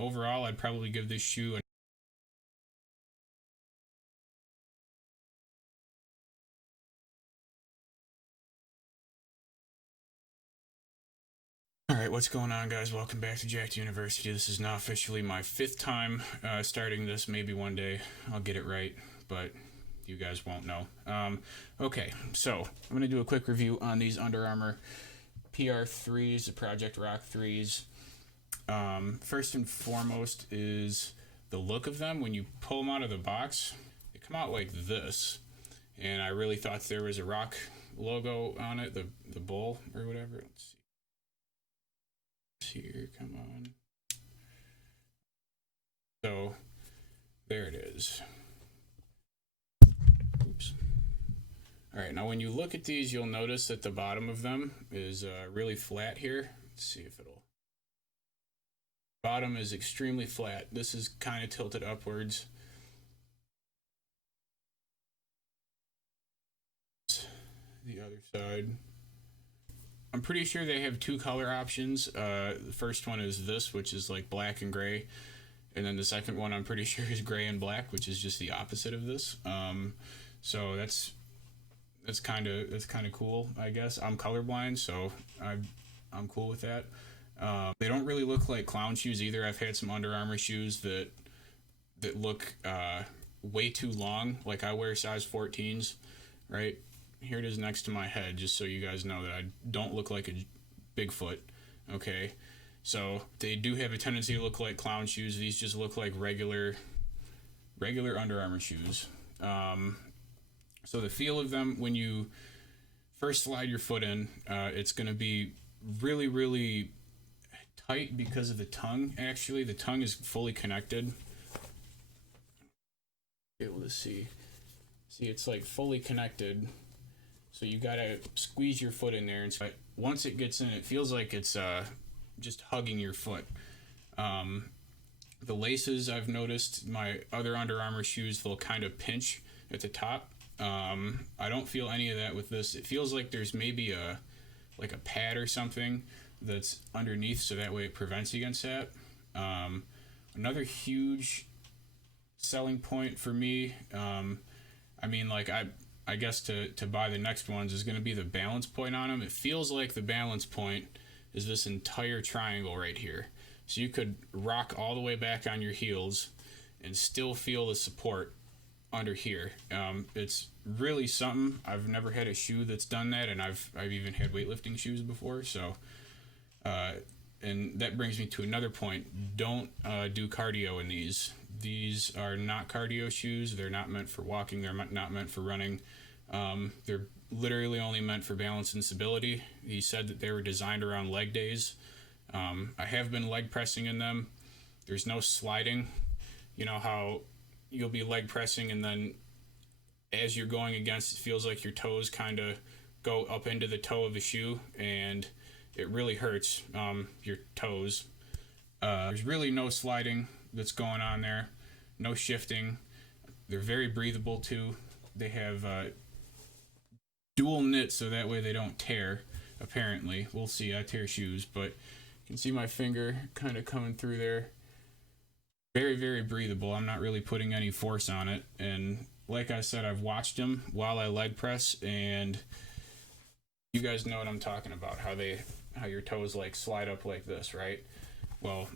Overall, I'd probably give this shoe a Alright, what's going on, guys? Welcome back to Jacked University. This is now officially my 5th time starting this. Maybe one day I'll get it right, but you guys won't know. Okay, so I'm going to do a quick review on these Under Armour PR3s, the Project Rock 3s. First and foremost is the look of them. When you pull them out of the box, they come out like this. And I really thought there was a rock logo on it, the bull or whatever. Let's see. Here, come on. So there it is. Oops. All right, now when you look at these, you'll notice that the bottom of them is really flat here. Let's see if it'll. Bottom is extremely flat. This is kind of tilted upwards. The other side. I'm pretty sure they have 2 color options. The first one is this, which is like black and gray, and then the second one I'm pretty sure is gray and black, which is just the opposite of this. So that's kind of cool, I guess. I'm colorblind, so I'm cool with that. They don't really look like clown shoes either. I've had some Under Armour shoes that look way too long. Like I wear size 14s, right? Here it is next to my head, just so you guys know that I don't look like a Bigfoot, okay? So they do have a tendency to look like clown shoes. These just look like regular Under Armour shoes. So the feel of them, when you first slide your foot in, it's going to be really, really tight because of the tongue. Actually, the tongue is fully connected. Be able to see, it's like fully connected. So you gotta squeeze your foot in there, and once it gets in, it feels like it's just hugging your foot. The laces, I've noticed, my other Under Armour shoes, they'll kind of pinch at the top. I don't feel any of that with this. It feels like there's maybe a pad or something that's underneath, so that way it prevents against that. Another huge selling point for me, I mean, like I guess to buy the next ones is going to be the balance point on them. It feels like the balance point is this entire triangle right here. So you could rock all the way back on your heels and still feel the support under here. It's really something. I've never had a shoe that's done that, and I've even had weightlifting shoes before. So, and that brings me to another point. Don't do cardio in these. These are not cardio shoes. They're not meant for walking. They're not meant for running. They're literally only meant for balance and stability. He said that they were designed around leg days. I have been leg pressing in them. There's no sliding. You know how you'll be leg pressing, and then as you're going against, it feels like your toes kind of go up into the toe of the shoe, and it really hurts your toes. There's really no sliding that's going on there, no shifting. They're very breathable too. They have dual knit, so that way they don't tear. Apparently, we'll see. I tear shoes, but you can see my finger kind of coming through there. Very, very breathable. I'm not really putting any force on it, and like I said, I've watched them while I leg press, and you guys know what I'm talking about. How your toes like slide up like this, right? Well,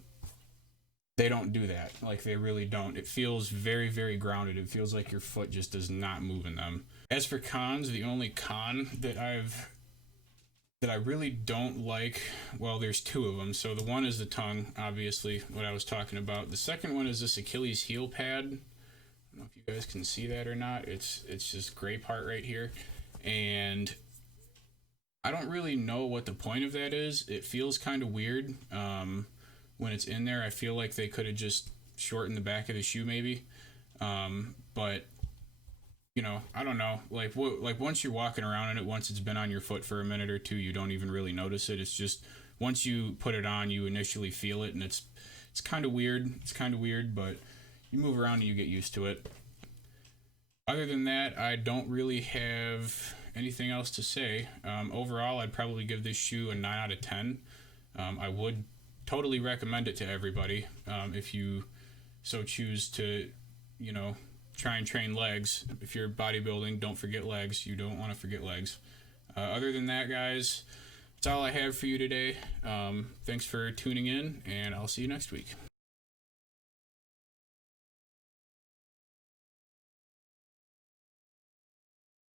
they don't do that. Like, they really don't. It feels very, very grounded. It feels like your foot just does not move in them. As for cons, the only con that I really don't like, well, there's 2 of them. So the one is the tongue, obviously, what I was talking about. The second one is this Achilles heel pad. I don't know if you guys can see that or not. It's this gray part right here. And I don't really know what the point of that is. It feels kind of weird. When it's in there, I feel like they could have just shortened the back of the shoe maybe. But you know, I don't know. Like once you're walking around in it, once it's been on your foot for a minute or 2, you don't even really notice it. It's just once you put it on, you initially feel it, and it's kind of weird. It's kind of weird, but you move around and you get used to it. Other than that, I don't really have anything else to say. Overall, I'd probably give this shoe a 9 out of 10. I would totally recommend it to everybody if you so choose to, try and train legs. If you're bodybuilding, don't forget legs. You don't want to forget legs. Other than that, guys, that's all I have for you today. Thanks for tuning in, and I'll see you next week.